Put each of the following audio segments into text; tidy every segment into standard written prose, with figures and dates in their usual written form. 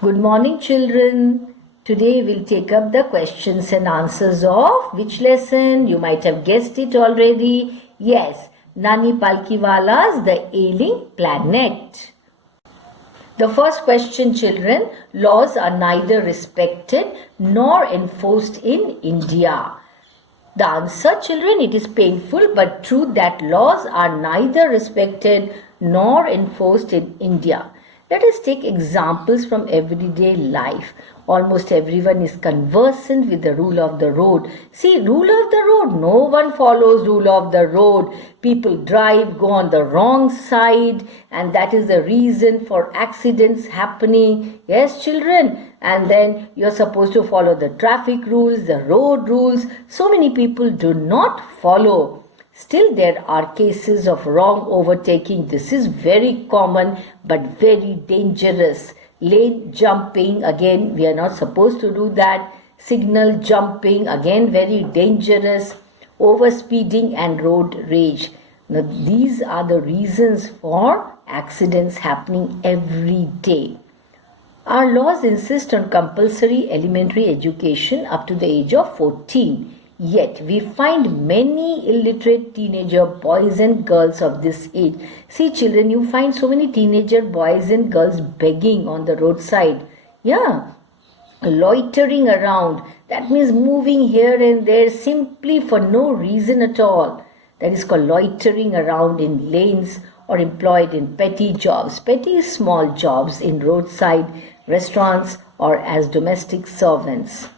Good morning, children. Today we'll take up the questions and answers of which lesson? You might have guessed it already. Yes, Nani Palkiwala's The Ailing Planet. The first question, children, laws are neither respected nor enforced in India. The answer, children, it is painful but true that laws are neither respected nor enforced in India. Let us take examples from everyday life. Almost everyone is conversant with the rule of the road. See, rule of the road, no one follows rule of the road. People drive, go on the wrong side, and that is the reason for accidents happening. Yes, children, and then you're supposed to follow the traffic rules, the road rules. So many people do not follow. Still, there are cases of wrong overtaking. This is very common but very dangerous. Lane jumping, again, we are not supposed to do that. Signal jumping, again, very dangerous. Overspeeding and road rage. Now, these are the reasons for accidents happening every day. Our laws insist on compulsory elementary education up to the age of 14. Yet we find many illiterate teenager boys and girls of this age. See, children, you find so many teenager boys and girls begging on the roadside. Yeah, loitering around. That means moving here and there simply for no reason at all. That is called loitering around in lanes or employed in petty jobs. Petty is small jobs in roadside restaurants or as domestic servants.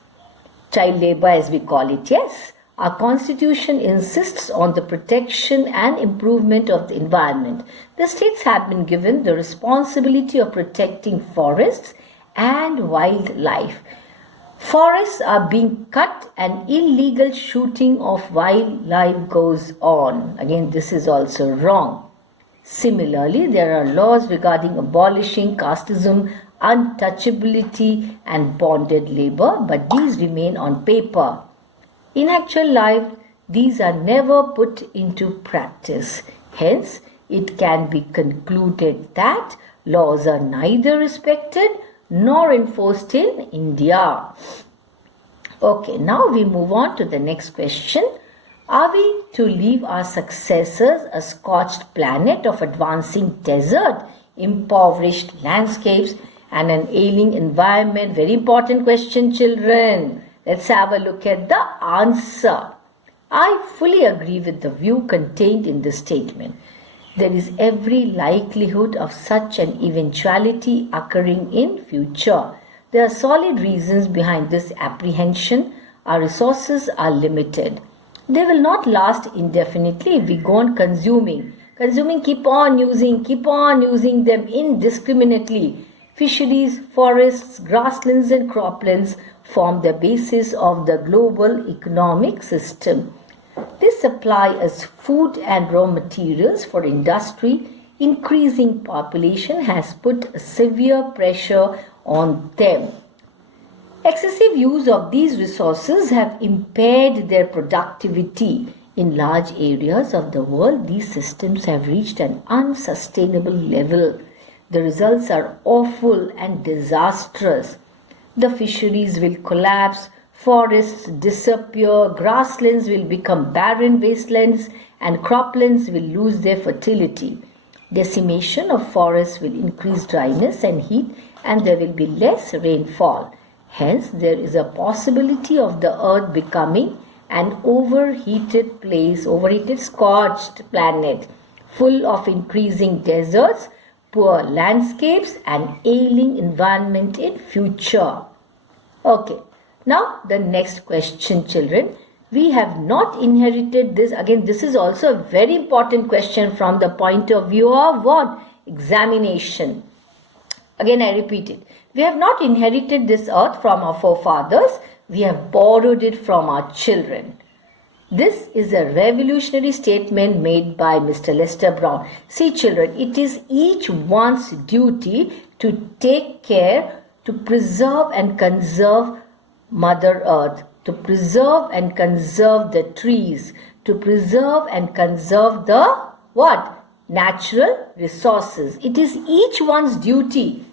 Child labor, as we call it. Yes, our constitution insists on the protection and improvement of the environment. The states have been given the responsibility of protecting forests and wildlife. Forests are being cut and illegal shooting of wildlife goes on. Again, this is also wrong. Similarly, there are laws regarding abolishing casteism, untouchability and bonded labor, but these remain on paper. In actual life, these are never put into practice. Hence, it can be concluded that laws are neither respected nor enforced in India. Okay, now we move on to the next question. Are we to leave our successors a scorched planet of advancing desert, impoverished landscapes, and an ailing environment? Very important question, children. Let's have a look at the answer. I fully agree with the view contained in this statement. There is every likelihood of such an eventuality occurring in future. There are solid reasons behind this apprehension. Our resources are limited. They will not last indefinitely if we go on consuming. Keep on using them indiscriminately. Fisheries, forests, grasslands and croplands form the basis of the global economic system. They supply us food and raw materials for industry. Increasing population has put severe pressure on them. Excessive use of these resources have impaired their productivity. In large areas of the world, these systems have reached an unsustainable level. The results are awful and disastrous. The fisheries will collapse, forests disappear, grasslands will become barren wastelands, and croplands will lose their fertility. Decimation of forests will increase dryness and heat, and there will be less rainfall. Hence, there is a possibility of the earth becoming an overheated scorched planet, full of increasing deserts, poor landscapes and ailing environment in future. Okay, now the next question, children. We have not inherited this. Again, this is also a very important question from the point of view of what? Examination. Again, I repeat it. We have not inherited this earth from our forefathers. We have borrowed it from our children. This is a revolutionary statement made by Mr. Lester Brown. See, children, it is each one's duty to take care to preserve and conserve Mother Earth, to preserve and conserve the trees, to preserve and conserve the what? Natural resources. It is each one's duty.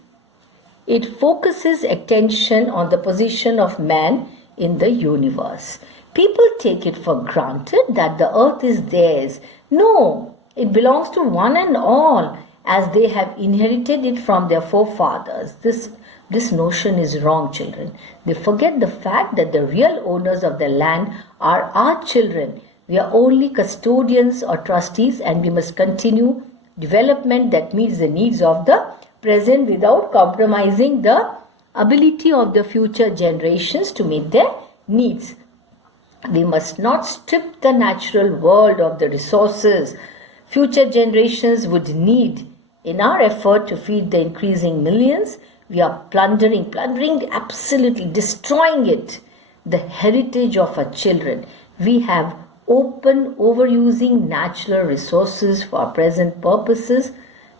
It focuses attention on the position of man in the universe. People take it for granted that the earth is theirs. No, it belongs to one and all, as they have inherited it from their forefathers. This notion is wrong, children. They forget the fact that the real owners of the land are our children. We are only custodians or trustees, and we must continue development that meets the needs of the present without compromising the ability of the future generations to meet their needs. We must not strip the natural world of the resources future generations would need. In our effort to feed the increasing millions, we are plundering, absolutely destroying it, the heritage of our children. We have open overusing natural resources for our present purposes.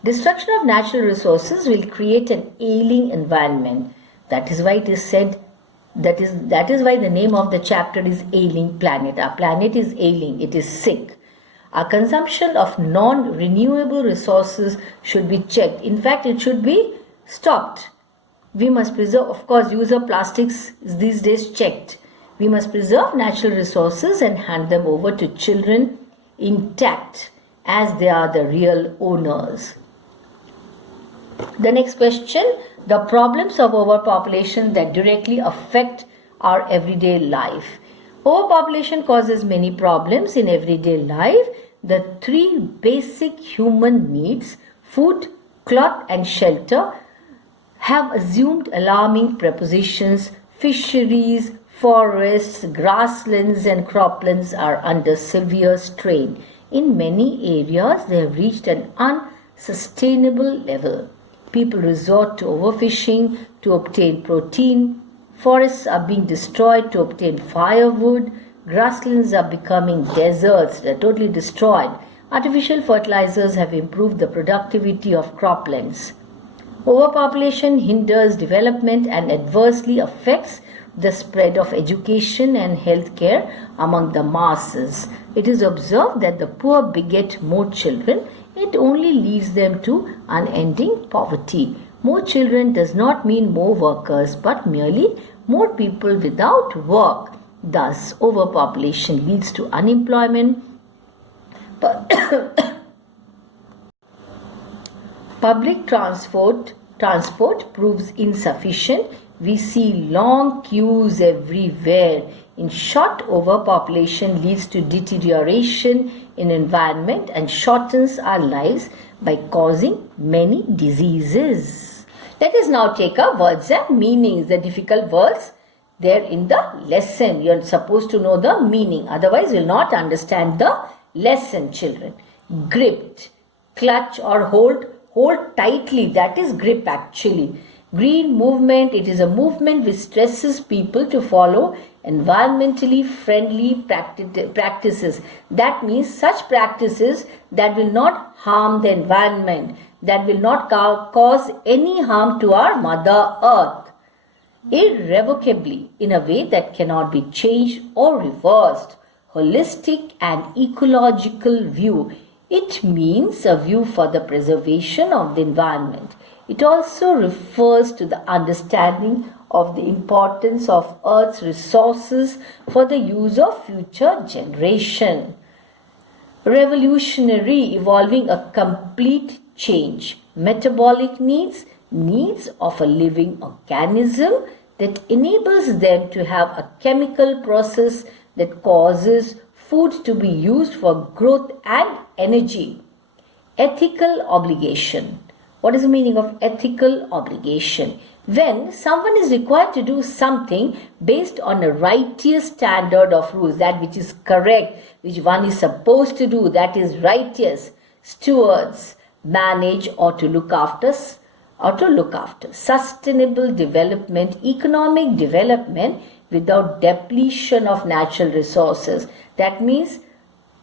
Destruction of natural resources will create an ailing environment. That is why it is said, that is why the name of the chapter is Ailing Planet. Our planet is ailing, it is sick. Our consumption of non-renewable resources should be checked. In fact, it should be stopped. We must preserve, of course, use of plastics is these days checked. We must preserve natural resources and hand them over to children intact, as they are the real owners. The next question, the problems of overpopulation that directly affect our everyday life. Overpopulation causes many problems in everyday life. The three basic human needs, food, cloth and shelter, have assumed alarming proportions. Fisheries, forests, grasslands and croplands are under severe strain. In many areas, they have reached an unsustainable level. People resort to overfishing to obtain protein. Forests are being destroyed to obtain firewood. Grasslands are becoming deserts. They are totally destroyed. Artificial fertilizers have improved the productivity of croplands. Overpopulation hinders development and adversely affects the spread of education and healthcare among the masses. It is observed that the poor beget more children. It only leads them to unending poverty. More children does not mean more workers, but merely more people without work. Thus, overpopulation leads to unemployment. Public transport proves insufficient. We see long queues everywhere. In short, overpopulation leads to deterioration in environment and shortens our lives by causing many diseases. Let us now take up words and meanings. The difficult words there in the lesson. You are supposed to know the meaning. Otherwise, you will not understand the lesson, children. Gripped, clutch or hold tightly. That is grip actually. Green movement. It is a movement which stresses people to follow environmentally friendly practices. That means such practices that will not harm the environment, that will not cause any harm to our Mother Earth irrevocably, in a way that cannot be changed or reversed. Holistic and ecological view. It means a view for the preservation of the environment. It also refers to the understanding of the importance of Earth's resources for the use of future generation. Revolutionary, evolving a complete change. Metabolic needs of a living organism that enables them to have a chemical process that causes food to be used for growth and energy. Ethical obligation. What is the meaning of ethical obligation? When someone is required to do something based on a righteous standard of rules, that which is correct, which one is supposed to do, that is righteous. Stewards manage or to look after. Sustainable development, economic development without depletion of natural resources. That means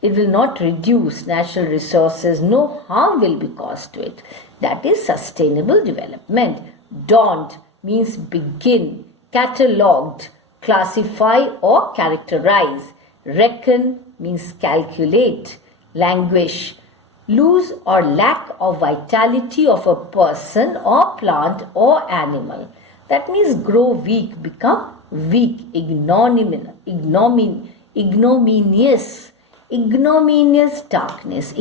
it will not reduce natural resources, no harm will be caused to it. That is sustainable development. Daunt means begin, catalogued, classify or characterize. Reckon means calculate. Languish lose or lack of vitality of a person or plant or animal. That means grow weak, become weak, ignominious darkness,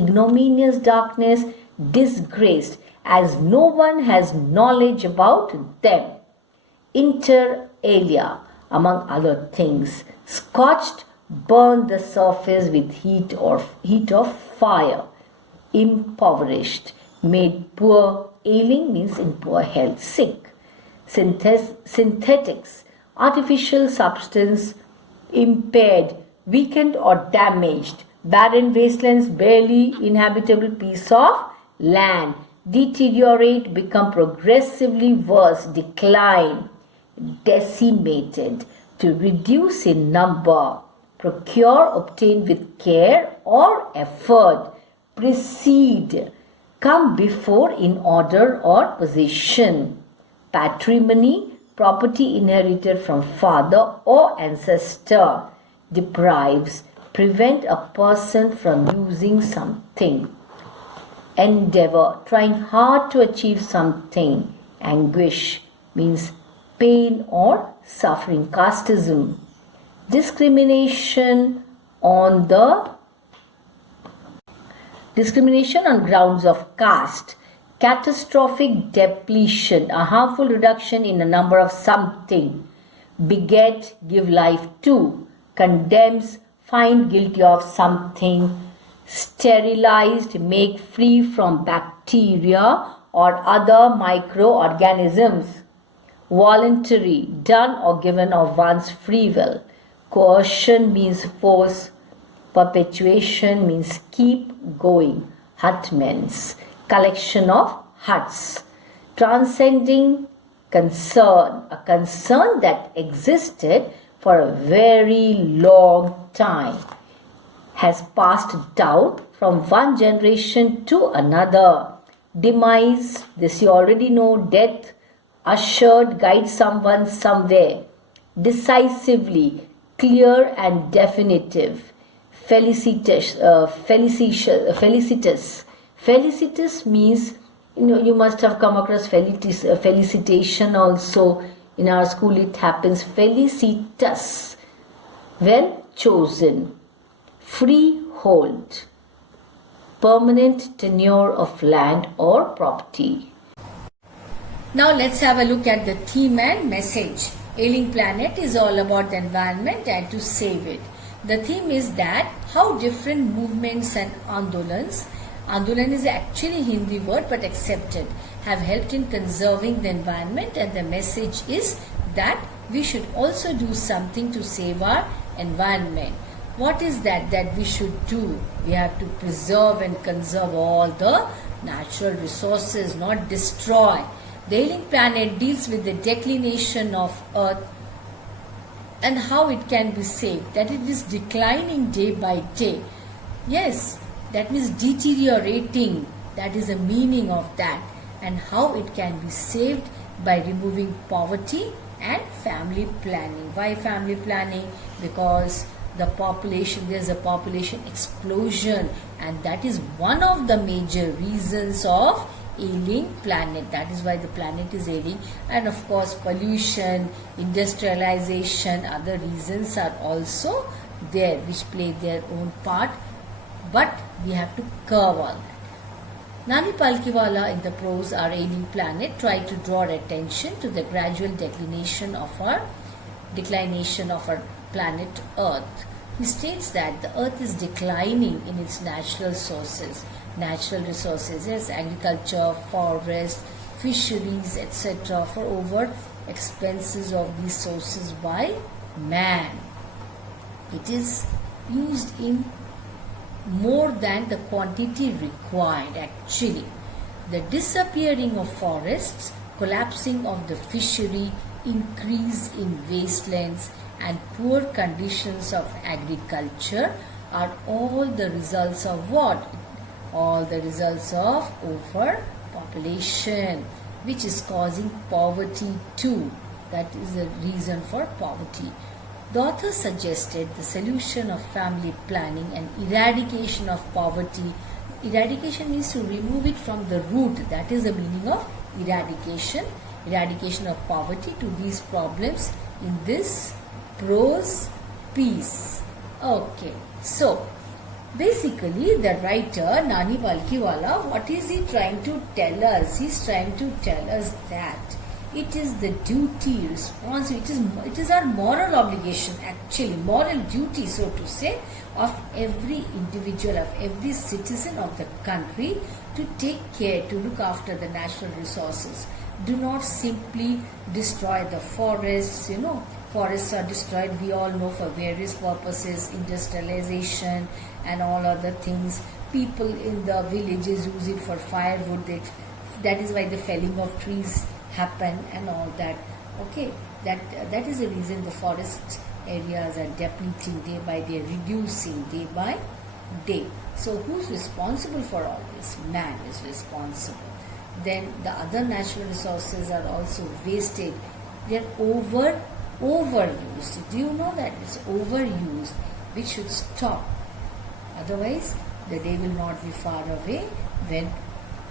disgraced, as no one has knowledge about them. Inter alia, among other things, scorched, burned the surface with heat of fire. Impoverished, made poor, ailing means in poor health, sick. Synthetics, artificial substance, impaired, weakened or damaged. Barren wastelands, barely inhabitable piece of land. Deteriorate, become progressively worse, decline. Decimated, to reduce in number. Procure, obtain with care or effort. Precede, come before in order or position. Patrimony, property inherited from father or ancestor. Deprives, prevent a person from using something. Endeavor, trying hard to achieve something. Anguish means pain or suffering. Casteism, discrimination on grounds of caste. Catastrophic depletion, a harmful reduction in the number of something. Beget, give life to. Condemns, find guilty of something. Sterilized, make free from bacteria or other microorganisms. Voluntary, done or given of one's free will. Coercion means force. Perpetuation means keep going. Hutments, collection of huts. Transcending concern, a concern that existed for a very long time, has passed down from one generation to another. Demise, this you already know. Death, ushered, guide someone somewhere. Decisively, clear and definitive. Felicitous means, you must have come across felicitation also. In our school it happens. Felicitous, well chosen. Freehold, permanent tenure of land or property. Now let's have a look at the theme and message. Ailing Planet is all about the environment and to save it. The theme is that how different movements and andolans, andolan is actually a Hindi word but accepted, have helped in conserving the environment, and the message is that we should also do something to save our environment. What is that we should do? We have to preserve and conserve all the natural resources, not destroy. The Ailing Planet deals with the declination of Earth and how it can be saved, that it is declining day by day. Yes, that means deteriorating. That is the meaning of that. And how it can be saved by removing poverty and family planning. Why family planning? Because there's a population explosion, and that is one of the major reasons of ailing planet. That is why the planet is ailing. And of course pollution, industrialization, other reasons are also there which play their own part, but we have to curb all that. Nani Palkiwala in the prose Our Ailing Planet tried to draw attention to the gradual declination of our planet Earth. He states that the Earth is declining in its natural resources, yes, agriculture, forest, fisheries, etc., for over expenses of these sources by man. It is used in more than the quantity required actually. The disappearing of forests, collapsing of the fishery, increase in wastelands and poor conditions of agriculture are all the results of what? All the results of overpopulation, which is causing poverty too. That is the reason for poverty. The author suggested the solution of family planning and eradication of poverty Eradication means to remove it from the root. That is the meaning of eradication. Eradication of poverty to these problems in this prose piece. Okay, so basically the writer Nani Palkhiwala, what is he trying to tell us? He's trying to tell us that it is the duty, responsibility, it is our moral obligation, actually moral duty, so to say, of every individual, of every citizen of the country to take care, to look after the natural resources. Do not simply destroy the forests. Forests are destroyed, we all know, for various purposes, industrialization and all other things. People in the villages use it for firewood. That is why the felling of trees happen and all that. Okay, that is the reason the forest areas are depleting day by day, reducing day by day. So who's responsible for all this? Man is responsible. Then the other natural resources are also wasted. They are overused. Do you know that? It's overused, which should stop. Otherwise, the day will not be far away when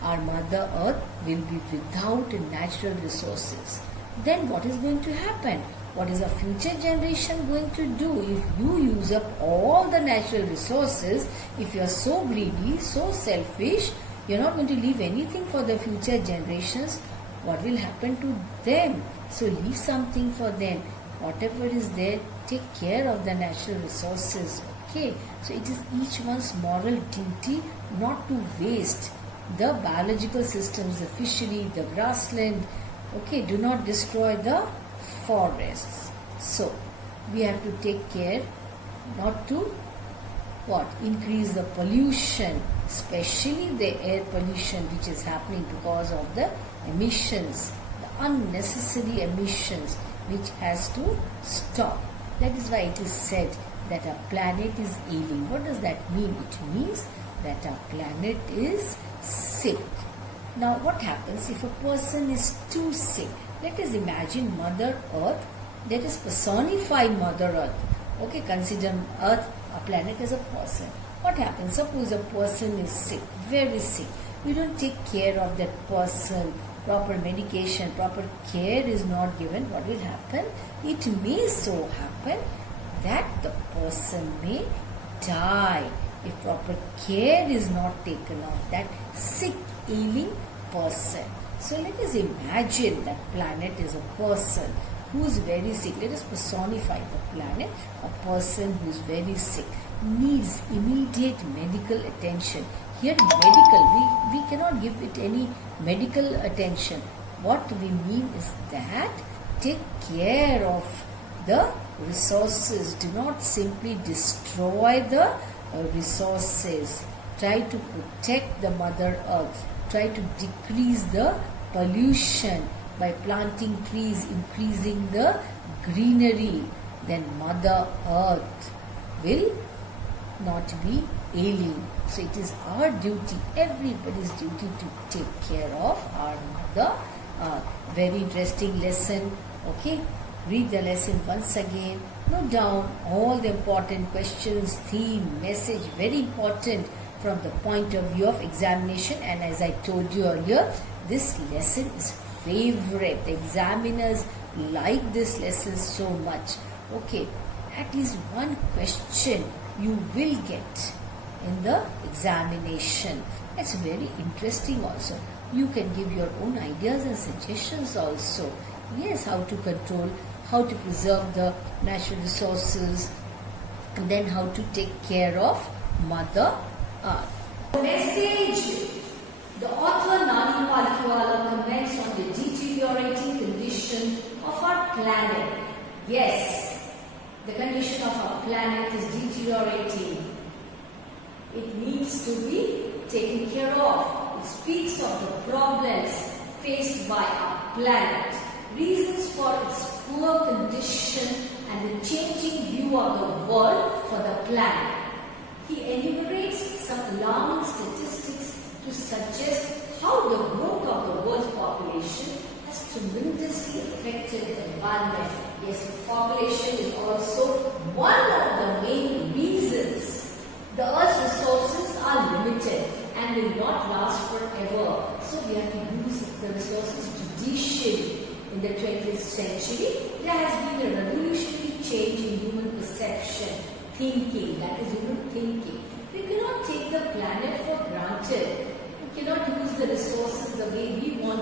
our Mother Earth will be without natural resources. Then what is going to happen? What is a future generation going to do? If you use up all the natural resources, if you are so greedy, so selfish, you're not going to leave anything for the future generations, what will happen to them? So leave something for them. Whatever is there, take care of the natural resources. Okay, so it is each one's moral duty not to waste the biological systems, the fishery, the grassland. Okay, do not destroy the forests. So we have to take care not to increase the pollution, especially the air pollution which is happening because of the emissions, the unnecessary emissions, which has to stop. That is why it is said that our planet is ailing. What does that mean? It means that our planet is sick. Now what happens if a person is too sick? Let us imagine Mother Earth. Let us personify Mother Earth. Okay, consider Earth, our planet, as a person. What happens? Suppose a person is sick, very sick. We don't take care of that person. Proper medication, proper care is not given. What will happen? It may so happen that the person may die if proper care is not taken of that sick, ailing person. So let us imagine that planet is a person who is very sick. Let us personify the planet. A person who is very sick needs immediate medical attention. Here medical, we cannot give it any medical attention. What we mean is that take care of the resources. Do not simply destroy the resources. Try to protect the Mother Earth. Try to decrease the pollution by planting trees, increasing the greenery. Then Mother Earth will not be ailing. So it is our duty, everybody's duty, to take care of our Mother Earth. Very interesting lesson. Okay, read the lesson once again. Note down all the important questions, theme, message, very important from the point of view of examination. And as I told you earlier, this lesson is favorite. The examiners like this lesson so much. Okay, at least one question you will get in the examination. It's very interesting also. You can give your own ideas and suggestions also. Yes, how to control, how to preserve the natural resources, and then how to take care of Mother Earth. Message. The author Nani Palkhiwala comments on the deteriorating condition of our planet. Yes, the condition of our planet is deteriorating. It needs to be taken care of. It speaks of the problems faced by our planet, reasons for its poor condition, and the changing view of the world for the planet. He enumerates some alarming statistics to suggest how the growth of the world's population has tremendously affected the environment. Yes, population is also one of the main reasons. The Earth's resources are limited, and we have to use the resources judicially. In the 20th century, there has been a revolutionary change in human perception, thinking, that is human thinking. We cannot take the planet for granted. We cannot use the resources the way we want